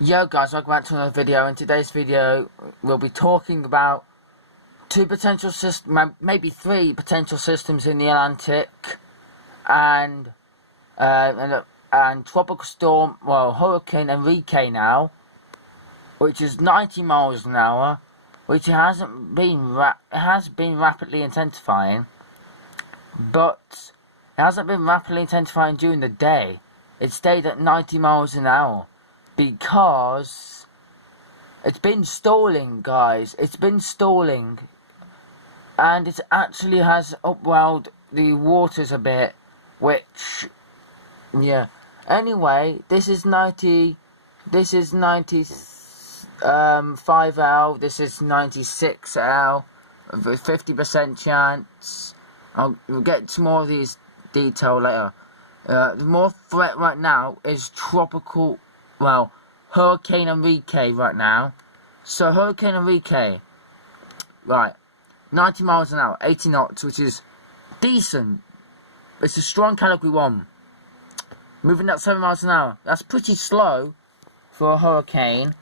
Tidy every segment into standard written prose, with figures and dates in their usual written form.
Yo guys, welcome back to another video. In today's video, we'll be talking about two potential systems, maybe three potential systems in the Atlantic, and tropical storm, Hurricane Enrique now, which is 90 miles an hour, which has been rapidly intensifying, but it hasn't been rapidly intensifying during the day. It stayed at 90 miles an hour. Because it's been stalling, guys. It's been stalling, and it actually has upwelled the waters a bit. Which, yeah. Anyway, this is 95L. This is 96L. With 50% chance. We'll get to more of these detail later. The more threat right now is tropical. Hurricane Enrique right now. So Hurricane Enrique, right, 90 miles an hour, 80 knots, which is decent. It's a strong category 1. Moving at 7 miles an hour. That's pretty slow for a hurricane.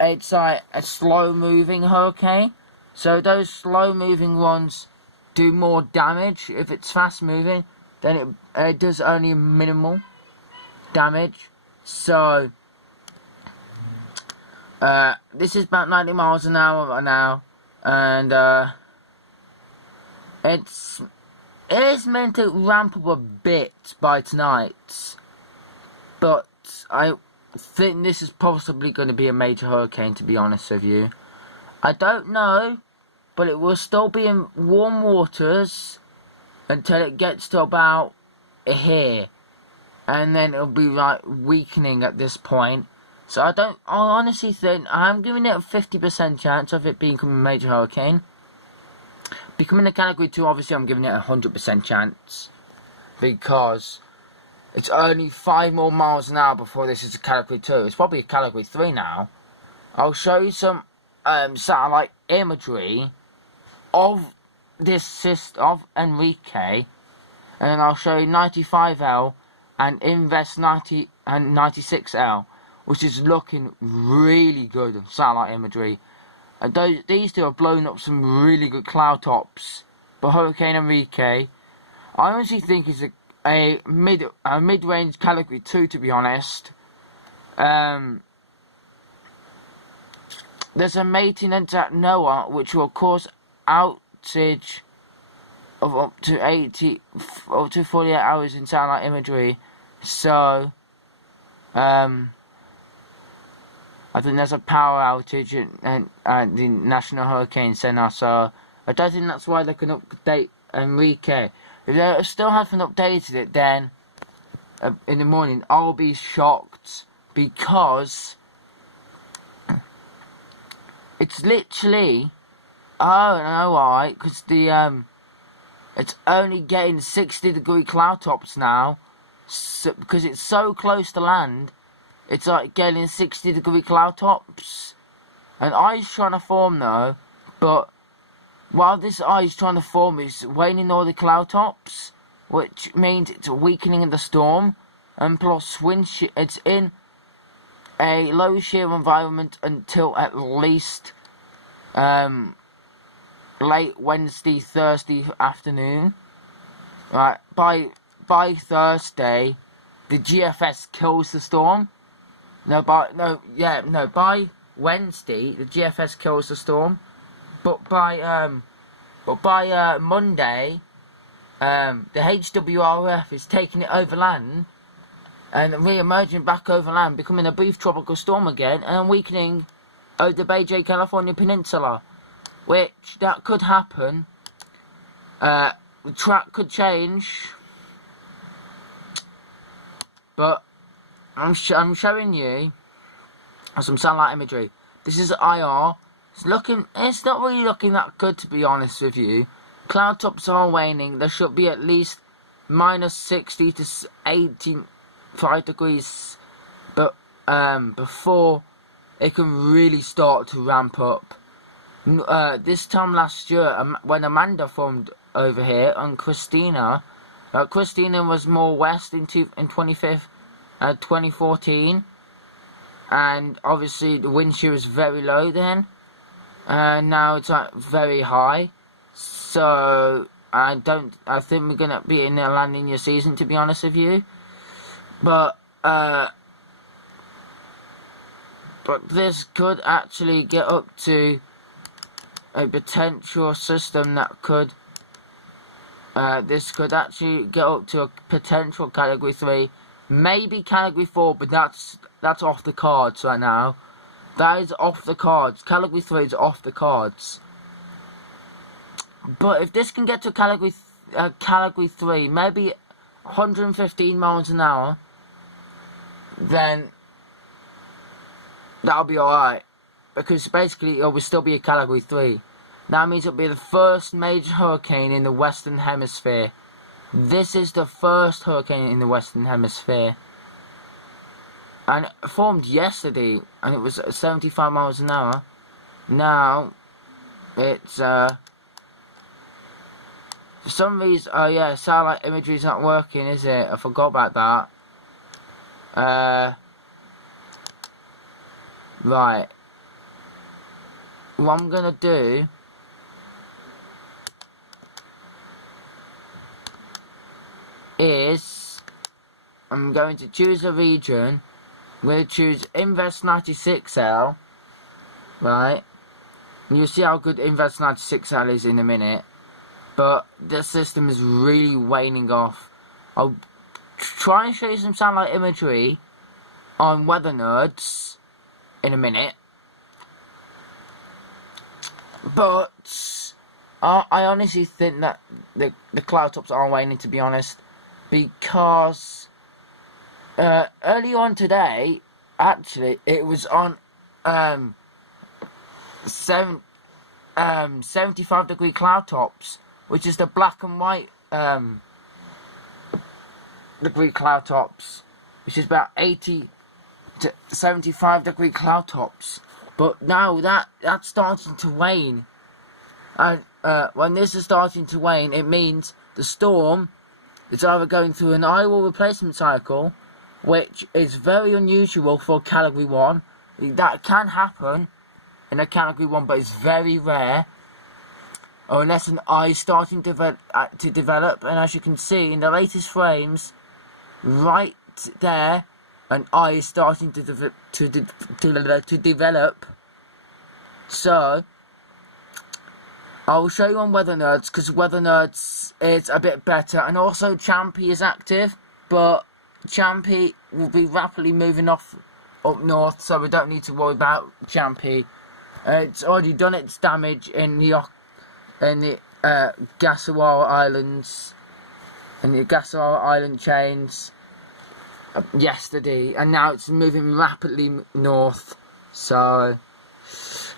It's like a slow moving hurricane. So those slow moving ones do more damage. If it's fast moving, then it does only minimal damage. So, this is about 90 miles an hour right now, and it is meant to ramp up a bit by tonight, but I think this is possibly going to be a major hurricane, to be honest with you. I don't know, but it will still be in warm waters until it gets to about here. And then it'll be like weakening at this point. So I honestly think I'm giving it a 50% chance of it becoming a major hurricane. Becoming a category 2, obviously I'm giving it a 100% chance. Because it's only 5 more miles an hour before this is a category 2. It's probably a category 3 now. I'll show you some satellite imagery of this system, of Enrique. And then I'll show you 95L. And Invest 90 and 96L, which is looking really good on satellite imagery. And these two have blown up some really good cloud tops. But Hurricane Enrique, I honestly think is a mid-range category 2, to be honest. There's a maintenance at NOAA which will cause outage of up to 48 hours in satellite imagery. So, I think there's a power outage at the National Hurricane Center. So, I don't think that's why they can update Enrique. If they still haven't updated it, then in the morning I'll be shocked, because it's literally, I don't know why, because it's only getting 60-degree cloud tops now, so, because it's so close to land. It's like getting 60-degree cloud tops, and ice trying to form though. But while this ice trying to form is waning all the cloud tops, which means it's weakening in the storm, and plus it's in a low shear environment until at least late Wednesday, Thursday afternoon. Right, by Thursday, the GFS kills the storm. By Wednesday, the GFS kills the storm. But by Monday, the HWRF is taking it over land and re-emerging back over land, becoming a brief tropical storm again, and weakening over the Bay J California Peninsula. Which, that could happen. The track could change. But I'm showing you some satellite imagery. This is IR. It's not really looking that good, to be honest with you. Cloud tops are waning. There should be at least minus 60 to 85 degrees, but before it can really start to ramp up. This time last year, when Amanda formed over here, and Christina was more west in 2014, and obviously the wind shear was very low then, and now it's like very high. So I think we're gonna be in a La Nina season, to be honest with you. But this could actually get up to a potential system that could. This could actually get up to a potential Category 3, maybe Category 4, but that's off the cards right now. That is off the cards. Category 3 is off the cards. But if this can get to Category 3, maybe 115 miles an hour, then that'll be alright. Because basically it will still be a Category 3. That means it'll be the first major hurricane in the Western Hemisphere. This is the first hurricane in the Western Hemisphere. And it formed yesterday, and it was 75 miles an hour. Now, it's, for some reason, oh yeah, satellite imagery is not working, is it? I forgot about that. Right. What I'm gonna do is I'm going to choose a region. I'm going to choose Invest 96L, right? And you'll see how good Invest 96L is in a minute. But the system is really waning off. I'll try and show you some satellite imagery on Weather Nerds in a minute. But I honestly think that the cloud tops are waning, to be honest. Because early on today, actually, it was on 75-degree cloud tops, which is the black and white degree cloud tops, which is about 80 to 75-degree cloud tops. But now that's starting to wane, and when this is starting to wane, it means the storm is either going through an idle replacement cycle, which is very unusual for Category 1. That can happen in a Category 1, but it's very rare. Or unless an eye is starting to develop, and as you can see in the latest frames, right there, an eye is starting to develop. So I'll show you on Weather Nerds, because Weather Nerds is a bit better, and also Champy is active, but Champy will be rapidly moving up north, so we don't need to worry about Champy. It's already done its damage in the Gasawara Islands, and the Gasawara Island chains yesterday, and now it's moving rapidly north. So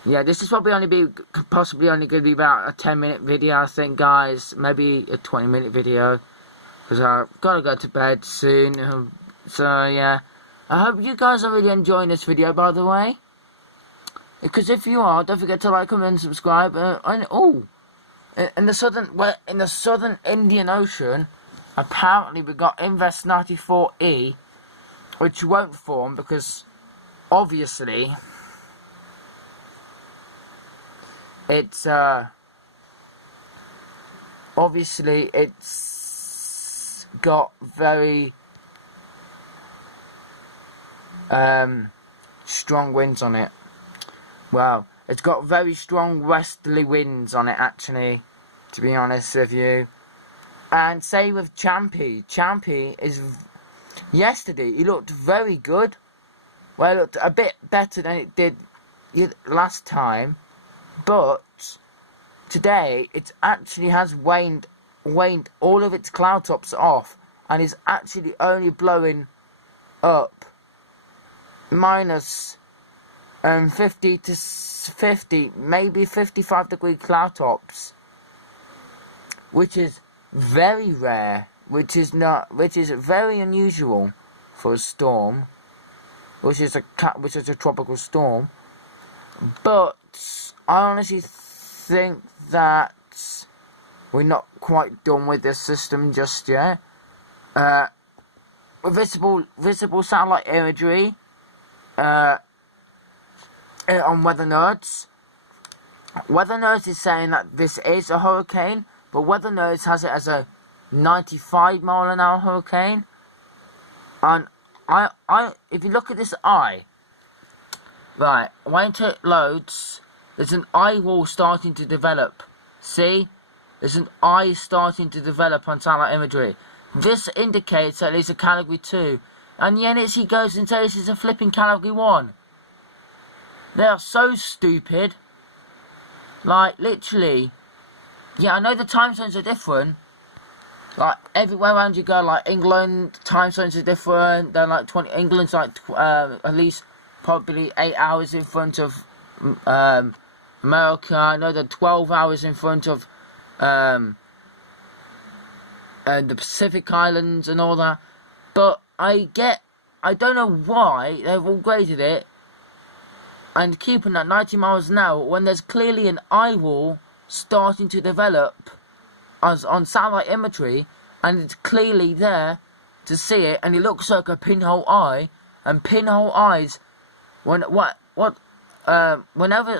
yeah, this is probably possibly only going to be about a 10-minute video, I think, guys. Maybe a 20-minute video, because I've got to go to bed soon. So yeah, I hope you guys are really enjoying this video, by the way. Because if you are, don't forget to like, comment, and subscribe. In the southern Indian Ocean, apparently we got Invest 94E, which won't form because obviously it's got very strong winds on it. Well, it's got very strong westerly winds on it, actually, to be honest with you. And same with Champy. Champy is, yesterday, it looked very good. Well, it looked a bit better than it did last time. But today, it actually has waned all of its cloud tops off, and is actually only blowing up minus 50 to 50, maybe 55-degree cloud tops, which is very rare, which is very unusual for a storm, which is a tropical storm. But I honestly think that we're not quite done with this system just yet. Visible satellite imagery on Weather Nerds. Weather Nerds is saying that this is a hurricane, but Weather Nerds has it as a 95-mile-an-hour hurricane. And if you look at this eye, right, when it loads, there's an eye wall starting to develop. See? There's an eye starting to develop on satellite imagery. This indicates that it's a category 2. And yet he goes and says it's a flipping category 1. They are so stupid. Like, literally. Yeah, I know the time zones are different. Like, everywhere around you go, like, England, time zones are different. They're like England's like, at least probably 8 hours in front of America. I know they're 12 hours in front of the Pacific Islands and all that. But I don't know why they've upgraded it and keeping that 90 miles an hour when there's clearly an eye wall starting to develop as on satellite imagery, and it's clearly there to see it, and it looks like a pinhole eye, and pinhole eyes, whenever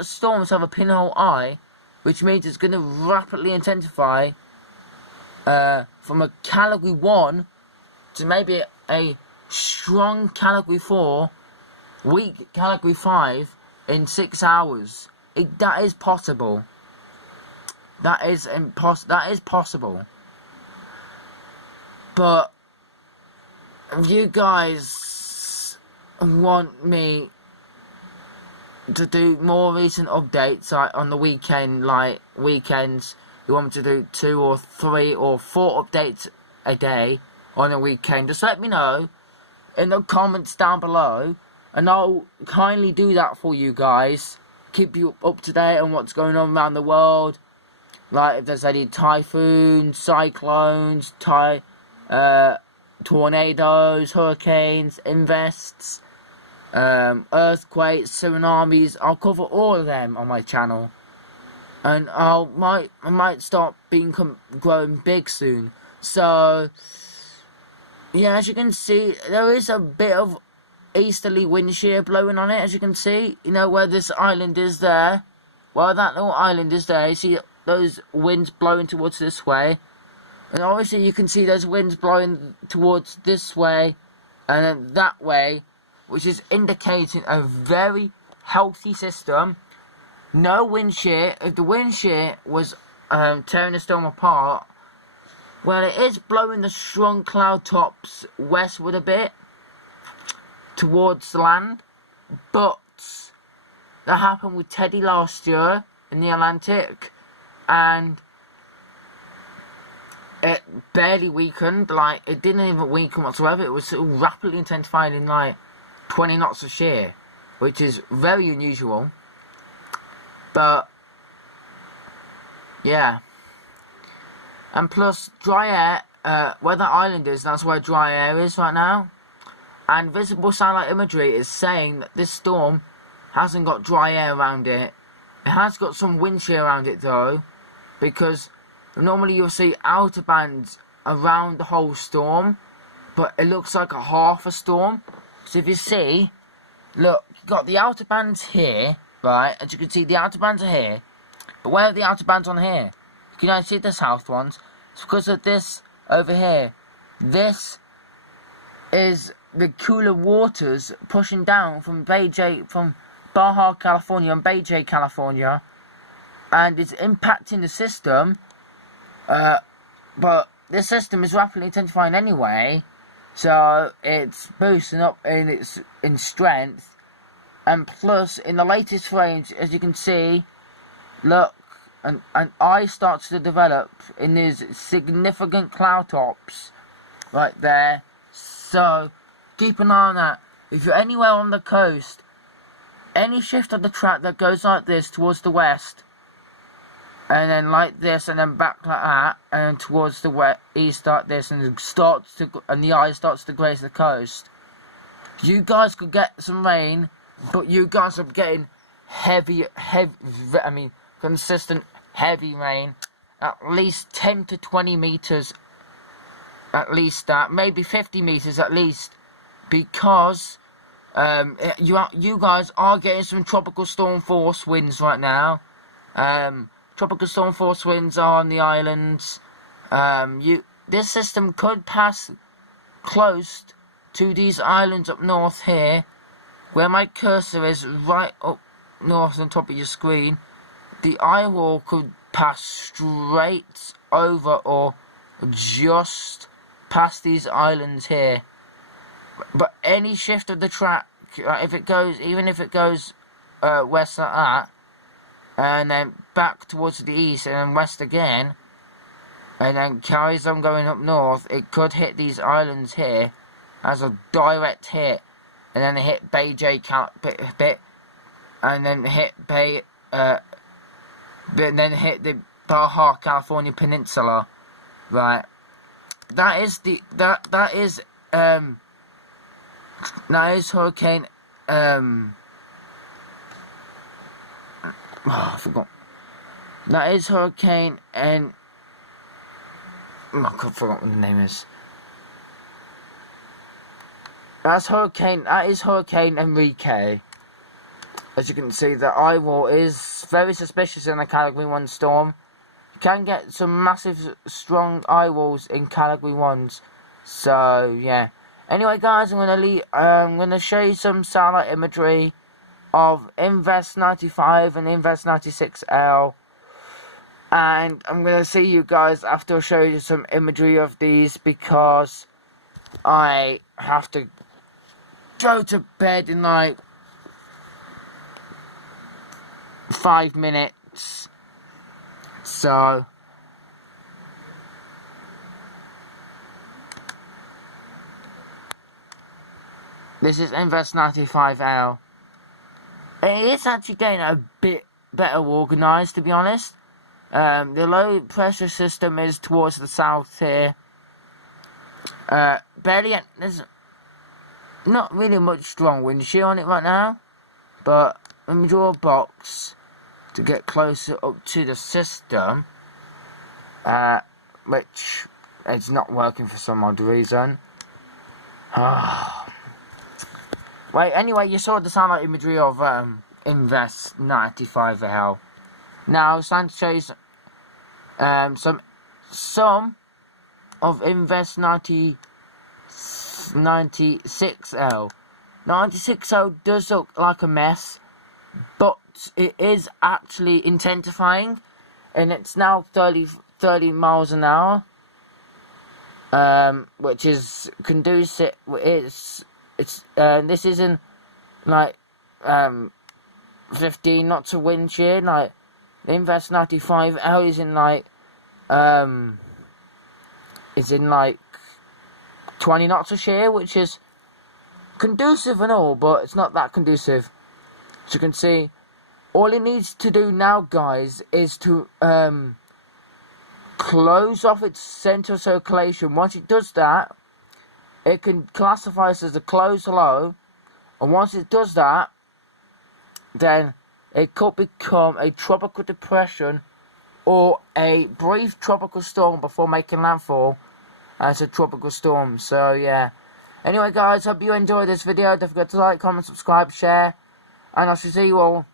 storms have a pinhole eye, which means it's going to rapidly intensify from a category 1 to maybe a strong category 4, weak category 5 in 6 hours. That is possible. That is possible. But if you guys want me to do more recent updates, like on the weekend, like weekends, you want me to do 2 or 3 or 4 updates a day on a weekend, just let me know in the comments down below, and I'll kindly do that for you guys. Keep you up to date on what's going on around the world. Like if there's any typhoons, cyclones, tornadoes, hurricanes, invests, earthquakes, tsunamis, I'll cover all of them on my channel. And I might start growing big soon. So yeah, as you can see, there is a bit of easterly wind shear blowing on it, as you can see. You know where this island is there? Well, that little island is there. You see those winds blowing towards this way. And obviously you can see those winds blowing towards this way and then that way, which is indicating a very healthy system. No wind shear. If the wind shear was tearing the storm apart, well, it is blowing the strong cloud tops westward a bit towards land, but that happened with Teddy last year in the Atlantic, and it barely weakened. Like, it didn't even weaken whatsoever. It was rapidly intensifying in like 20 knots of shear, which is very unusual. But yeah, and plus dry air, where the island is, that's where dry air is right now. And visible satellite imagery is saying that this storm hasn't got dry air around it. It has got some wind shear around it though, because normally you'll see outer bands around the whole storm, but it looks like a half a storm. So if you see, look, you've got the outer bands here, right? As you can see, the outer bands are here. But where are the outer bands on here? You can only see the south ones. It's because of this over here. This is the cooler waters pushing down from Baja California and Baja California, and it's impacting the system. But this system is rapidly intensifying anyway, so it's boosting up in strength. And plus, in the latest frames, as you can see, look, an eye starts to develop in these significant cloud tops right there. So keep an eye on that. If you're anywhere on the coast, any shift of the track that goes like this towards the west, and then like this, and then back like that, and then towards the east like this, and the eye starts to graze the coast, you guys could get some rain, but you guys are getting consistent heavy rain, at least 10 to 20 meters, at least that, maybe 50 meters at least, because You guys are getting some tropical storm force winds right now. Tropical storm force winds are on the islands. This system could pass close to these islands up north here, where my cursor is right up north on top of your screen. The eye wall could pass straight over or just past these islands here. But any shift of the track, even if it goes west like that, and then back towards the east and then west again, and then carries on going up north, it could hit these islands here as a direct hit, and then hit Bay J bit, and then hit then hit the Baja California Peninsula. Right, that is hurricane. I forgot. That is hurricane, and I forgot what the name is. That is Hurricane Enrique. As you can see, the eye wall is very suspicious in a Category 1 storm. You can get some massive, strong eye walls in Category 1s. So, yeah. Anyway, guys, I'm gonna show you some satellite imagery of Invest 95 and Invest 96L. And I'm gonna see you guys after I show you some imagery of these, because I have to go to bed in like 5 minutes. So this is Invest 95L. It is actually getting a bit better organised, to be honest. The low pressure system is towards the south here. There's not really much strong wind shear on it right now, but let me draw a box to get closer up to the system, which is not working for some odd reason. Wait, anyway, you saw the satellite imagery of Invest 95L. Now it's time to show you some of Invest 96L. 96L does look like a mess, but it is actually intensifying, and it's now 30 miles an hour, which is conducive. This isn't like 15 knots of wind shear. Like the Invest 95L is in like 20 knots of shear, which is conducive and all, but it's not that conducive. As you can see, all it needs to do now, guys, is to close off its center of circulation. Once it does that, it can classify this as a closed low, and once it does that, then it could become a tropical depression or a brief tropical storm before making landfall as a tropical storm. So yeah. Anyway, guys, hope you enjoyed this video. Don't forget to like, comment, subscribe, share, and I shall see you all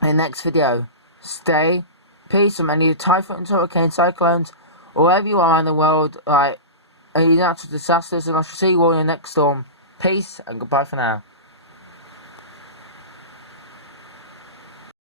in the next video. Stay peace from any typhoons, hurricanes, cyclones, or wherever you are in the world, like any natural disasters, and I shall see you all in the next storm. Peace and goodbye for now.